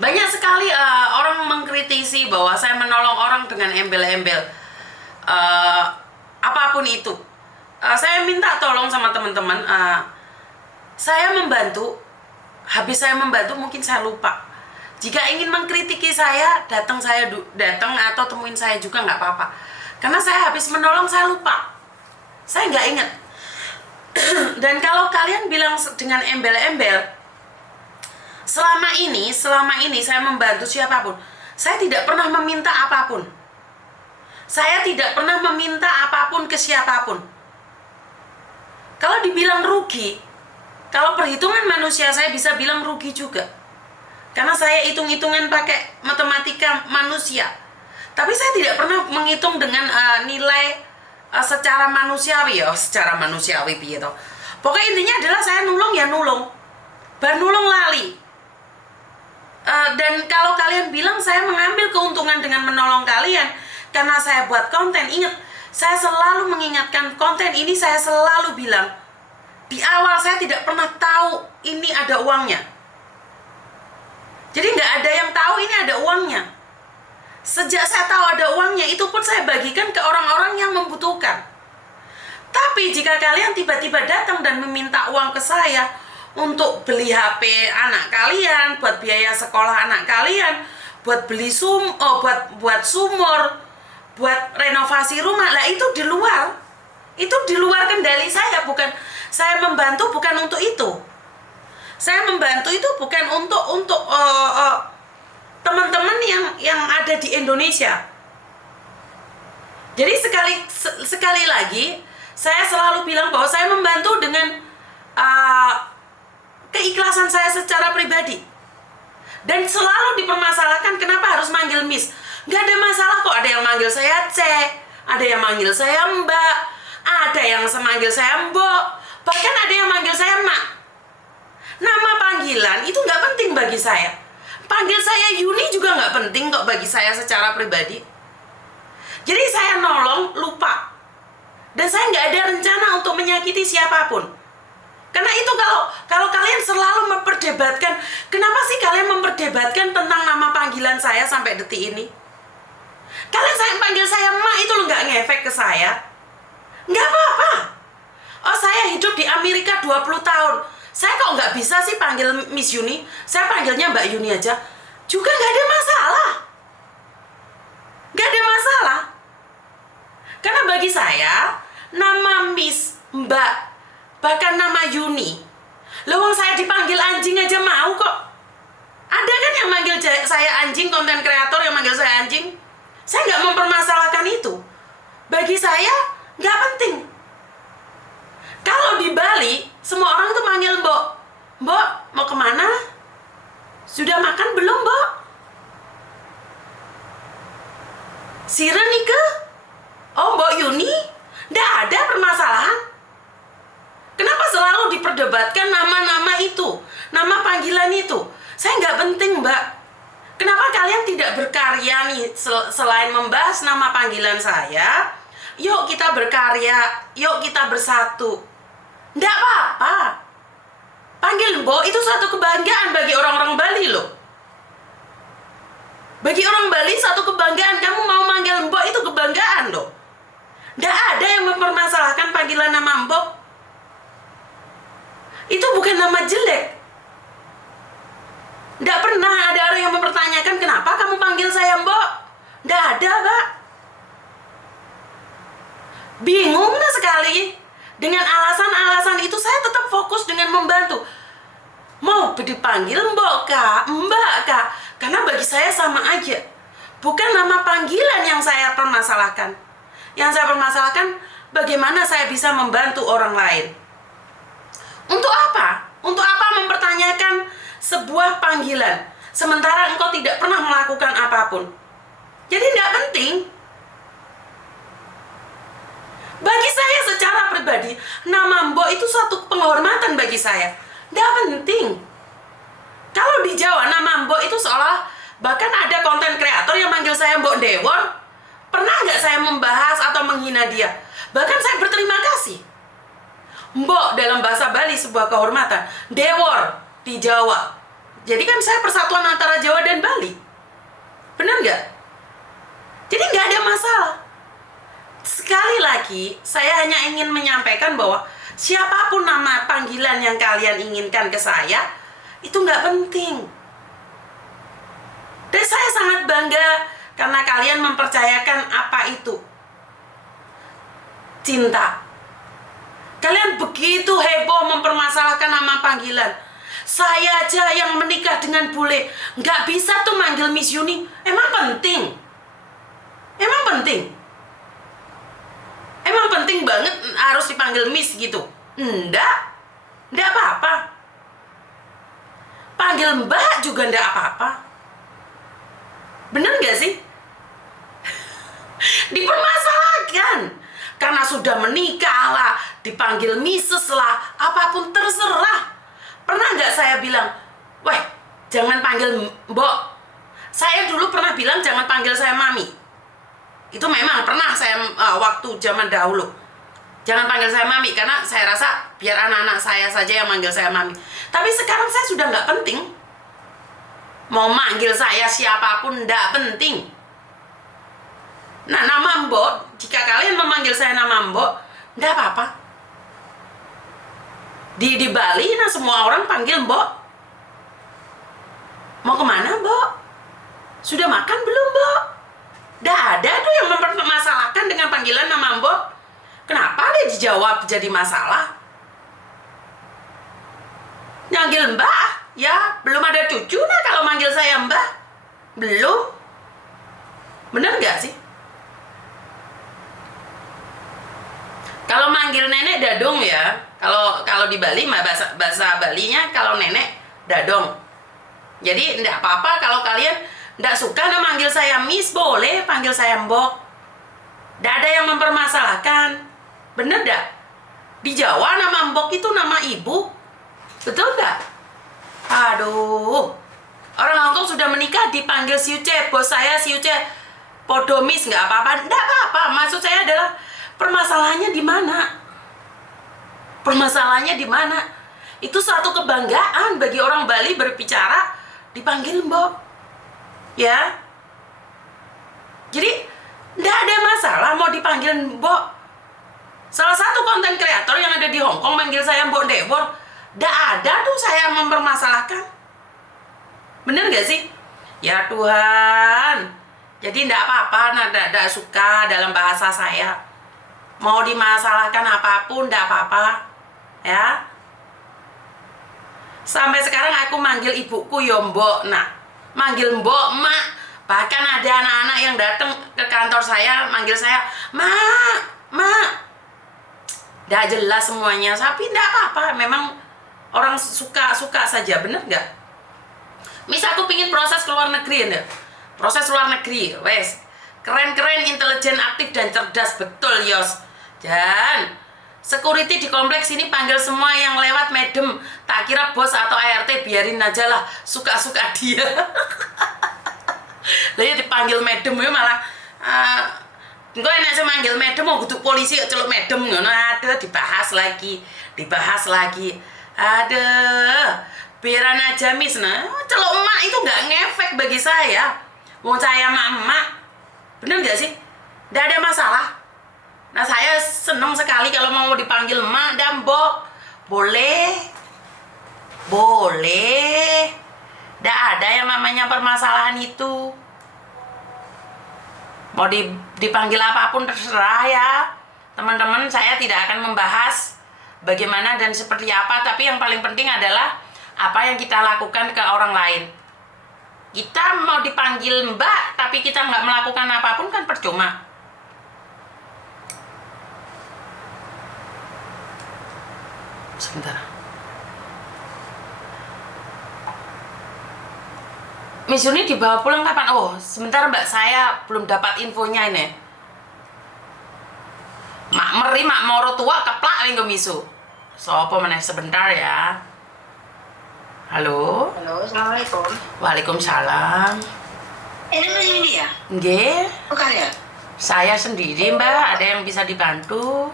Banyak sekali orang mengkritisi bahwa saya menolong orang dengan embel-embel. Eh, Apapun itu. Saya minta tolong sama teman-teman. Saya membantu. Habis saya membantu mungkin saya lupa. Jika ingin mengkritiki saya, datang atau temuin saya juga nggak apa-apa. Karena saya habis menolong saya lupa. Saya nggak ingat. Dan kalau kalian bilang dengan embel-embel, selama ini saya membantu siapapun. Saya tidak pernah meminta apapun. Saya tidak pernah meminta apapun ke siapapun. Kalau dibilang rugi, kalau perhitungan manusia saya bisa bilang rugi juga. Karena saya hitung-hitungan pakai matematika manusia. Tapi saya tidak pernah menghitung dengan nilai secara manusiawi ya, secara manusiawi gitu. Pokoknya intinya adalah saya nulung ya nulung. Bar nulung lali. Dan kalau kalian bilang saya mengambil keuntungan dengan menolong kalian karena saya buat konten, ingat, saya selalu mengingatkan konten ini, saya selalu bilang di awal saya tidak pernah tahu ini ada uangnya. Jadi nggak ada yang tahu ini ada uangnya. Sejak saya tahu ada uangnya, itu pun saya bagikan ke orang-orang yang membutuhkan. Tapi jika kalian tiba-tiba datang dan meminta uang ke saya untuk beli HP anak kalian, buat biaya sekolah anak kalian, buat beli buat sumur, buat renovasi rumah, lah itu di luar. Itu di luar kendali saya, bukan saya membantu bukan untuk itu. Saya membantu itu bukan untuk teman-teman yang ada di Indonesia. Jadi sekali lagi saya selalu bilang bahwa saya membantu dengan keikhlasan saya secara pribadi. Dan selalu dipermasalahkan kenapa harus manggil Miss. Gak ada masalah kok, ada yang manggil saya C, ada yang manggil saya Mbak, ada yang manggil saya Mbok, bahkan ada yang manggil saya Mak. Nama panggilan itu gak penting bagi saya. Panggil saya Yuni juga gak penting kok bagi saya secara pribadi. Jadi saya nolong lupa. Dan saya gak ada rencana untuk menyakiti siapapun. Karena itu kalau kalian selalu memperdebatkan, kenapa sih kalian memperdebatkan tentang nama panggilan saya sampai detik ini? Kalian panggil saya Mak itu lo nggak ngefek ke saya? Nggak apa-apa. Oh, saya hidup di Amerika 20 tahun. Saya kok nggak bisa sih panggil Miss Yuni? Saya panggilnya Mbak Yuni aja. Juga nggak ada masalah. Nggak ada masalah. Karena bagi saya, nama Miss, Mbak, bahkan nama Yuni, lawang saya dipanggil anjing aja mau kok. Ada kan yang manggil saya anjing, konten kreator yang manggil saya anjing. Saya nggak mempermasalahkan itu. Bagi saya nggak penting. Kalau di Bali semua orang tuh manggil Mbok. Mbok mau kemana? Sudah makan belum Mbok? Sire Nike? Oh Mbok Yuni? Nggak ada permasalahan. Kenapa selalu diperdebatkan nama-nama itu, nama panggilan itu? Saya nggak penting, Mbak. Kenapa kalian tidak berkarya nih selain membahas nama panggilan saya? Yuk kita berkarya, yuk kita bersatu. Nggak apa-apa. Panggil Mbok itu satu kebanggaan bagi orang-orang Bali loh. Bagi orang Bali satu kebanggaan, kamu mau manggil Mbok itu kebanggaan loh. Nggak ada yang mempermasalahkan panggilan nama Mbok. Itu bukan nama jelek. Nggak pernah ada orang yang mempertanyakan kenapa kamu panggil saya Mbok. Nggak ada, Pak. Bingung sekali. Dengan alasan-alasan itu saya tetap fokus dengan membantu. Mau dipanggil Mbok Kak, Mbak Kak, karena bagi saya sama aja. Bukan nama panggilan yang saya permasalahkan. Yang saya permasalahkan bagaimana saya bisa membantu orang lain. Untuk apa? Untuk apa mempertanyakan sebuah panggilan sementara engkau tidak pernah melakukan apapun? Jadi tidak penting. Bagi saya secara pribadi, nama Mbok itu suatu penghormatan bagi saya. Tidak penting. Kalau di Jawa nama Mbok itu seolah, bahkan ada konten kreator yang manggil saya Mbok Dewor. Pernah nggak saya membahas atau menghina dia? Bahkan saya berterima kasih. Mbok dalam bahasa Bali sebuah kehormatan. Dewor di Jawa. Jadi kan saya persatuan antara Jawa dan Bali. Benar nggak? Jadi nggak ada masalah. Sekali lagi, saya hanya ingin menyampaikan bahwa siapapun nama panggilan yang kalian inginkan ke saya, itu nggak penting. Dan saya sangat bangga karena kalian mempercayakan apa itu cinta. Kalian begitu heboh mempermasalahkan nama panggilan. Saya aja yang menikah dengan bule nggak bisa tuh manggil Miss Yuni. Emang penting? Emang penting? Emang penting banget harus dipanggil Miss gitu? Enggak apa-apa. Panggil Mbak juga enggak apa-apa. Bener nggak sih? Dipermasalahkan. Karena sudah menikah lah, dipanggil Mrs. lah, apapun terserah. Pernah nggak saya bilang, weh, jangan panggil Mbok. Saya dulu pernah bilang jangan panggil saya Mami. Itu memang pernah saya waktu zaman dahulu. Jangan panggil saya Mami, karena saya rasa biar anak-anak saya saja yang manggil saya Mami. Tapi sekarang saya sudah nggak penting. Mau manggil saya siapapun nggak penting. Nah, nama Mbok, jika kalian memanggil saya nama Mbok, nggak apa-apa. Di Bali, nah semua orang panggil Mbok. Mau kemana, Mbok? Sudah makan belum, Mbok? Nggak ada tuh yang mempermasalahkan dengan panggilan nama Mbok. Kenapa dia dijawab jadi masalah? Manggil Mbak, ya belum ada cucu nah kalau manggil saya Mbak. Belum. Bener nggak sih? Kalau manggil nenek dadong ya. Kalau di Bali mah bahasa Balinya kalau nenek dadong. Jadi enggak apa-apa kalau kalian enggak suka manggil saya Miss, boleh panggil saya Mbok. Enggak ada yang mempermasalahkan. Bener enggak? Di Jawa nama Mbok itu nama ibu. Betul enggak? Aduh. Orang Hongkong sudah menikah dipanggil Siuce, bos saya Siuce. Podo Miss enggak apa-apa. Enggak apa-apa. Maksud saya adalah permasalahannya di mana? Permasalahannya di mana? Itu suatu kebanggaan bagi orang Bali berbicara dipanggil Mbok. Ya. Jadi enggak ada masalah mau dipanggil Mbok. Salah satu konten kreator yang ada di Hong Kong manggil saya Mbok Debor. Enggak ada tuh saya mempermasalahkan. Bener gak sih? Ya Tuhan. Jadi enggak apa-apa, enggak suka dalam bahasa saya. Mau dimasalahkan apapun enggak apa-apa. Ya. Sampai sekarang aku manggil ibuku ya Mbok. Nah, manggil Mbok, Mak. Bahkan ada anak-anak yang datang ke kantor saya manggil saya Mak. Nggak jelas semuanya, tapi nggak apa-apa. Memang orang suka saja, bener nggak? Misal aku pingin proses ke luar negeri ya. Proses luar negeri, wes. Keren-keren, intelijen, aktif, dan cerdas. Betul, Yos. Dan security di kompleks ini panggil semua yang lewat medem. Tak kira bos atau ART, biarin aja lah. Suka-suka dia. Lah ya dipanggil medem ya malah engko enak sing manggil medem mau kudu polisi celuk medem ngono. Aduh, dibahas lagi. Aduh, biaran aja Miss. Nah, celuk emak itu nggak ngefek bagi saya. Mau saya emak. Bener nggak sih? Nggak ada masalah. Nah, saya seneng sekali kalau mau dipanggil Mak dan Mbok. Boleh. Nggak ada yang namanya permasalahan itu. Mau dipanggil apapun terserah ya. Teman-teman, saya tidak akan membahas bagaimana dan seperti apa. Tapi yang paling penting adalah apa yang kita lakukan ke orang lain. Kita mau dipanggil Mbak, tapi kita nggak melakukan apapun kan percuma. Sebentar. Miss Yuni dibawa pulang kapan? Oh, sebentar Mbak, saya belum dapat infonya ini. Mak moro tua keplak ning misu. Sopo meneh sebentar ya. Halo. Halo, assalamualaikum. Waalaikumsalam. Ini Mas Yuni ya? Nggih. Bukan ya? Saya sendiri Mbak, ada yang bisa dibantu?